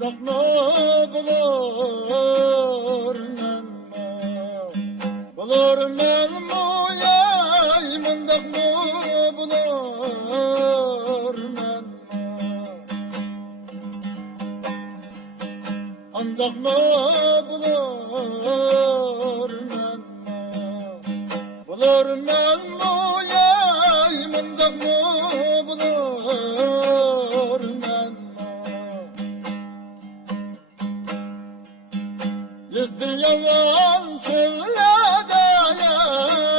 Mındakma bulur menmu yay, mındakma bulur menmu, andakma bulur menmu yay, mındakma bulur menmu. Yüzü yalan çöllerde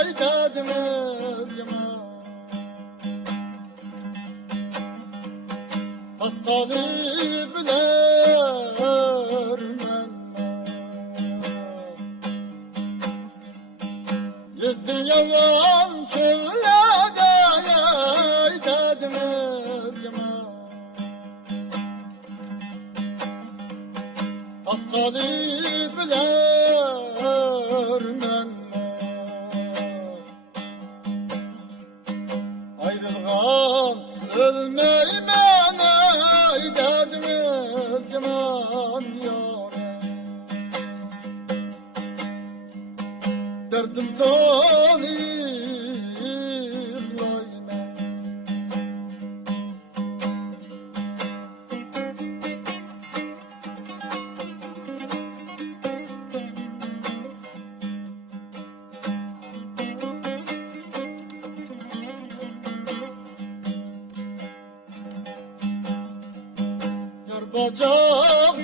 yaydadınız yaman, hastalı bilir menmu. Yüzü yalan çöllerde yaydadınız yaman, hastalı bilir menmu. Ayrılgan ölmeymen ey dediniz yaman yâre, derdim tanıyırlaymen. Bacak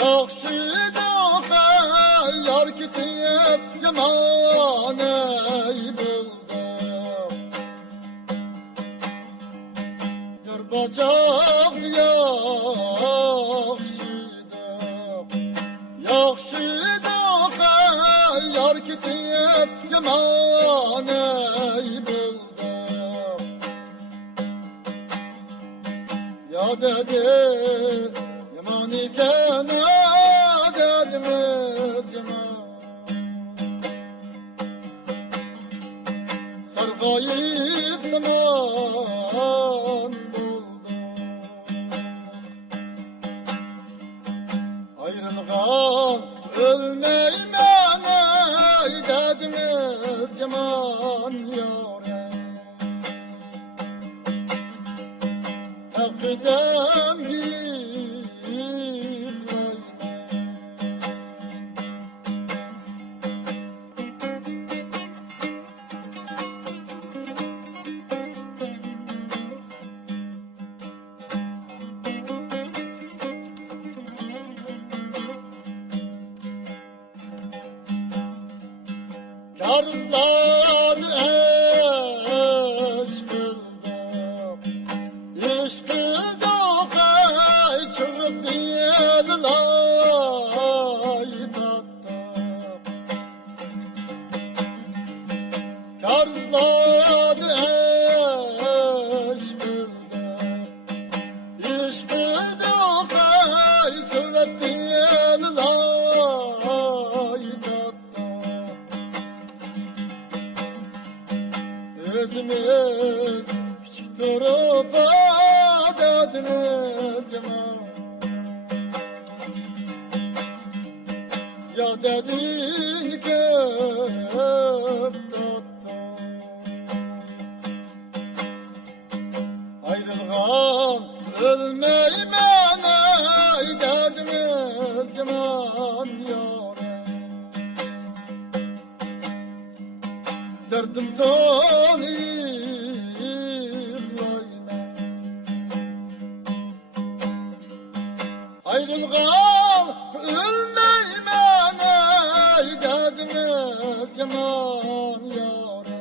yakşıdı yar gitip yaman ey buldum. Yar bacak yakşıdı yar gitip yaman ey buldum. Ya dedi yaman iken dediniz yaman, sargayıp zaman buldum. Ayrılgan ölmeymen ey dediniz yaman yâre, akıdem yıklayman. Karızlar eş kıldık ey çığırıp yedilay tattık. Karızlar eş kıldık ey çığırıp yedilay tattık. Özümüz küçük durup dediniz yaman, ya dedik öp tuttum. Ayrılgan ölmeymen ey dediniz yaman yâre, derdim tanıyırlayman. Ayrılgan ölmeymen ey dediniz yaman yâre,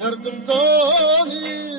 derdim tanıyırlayman.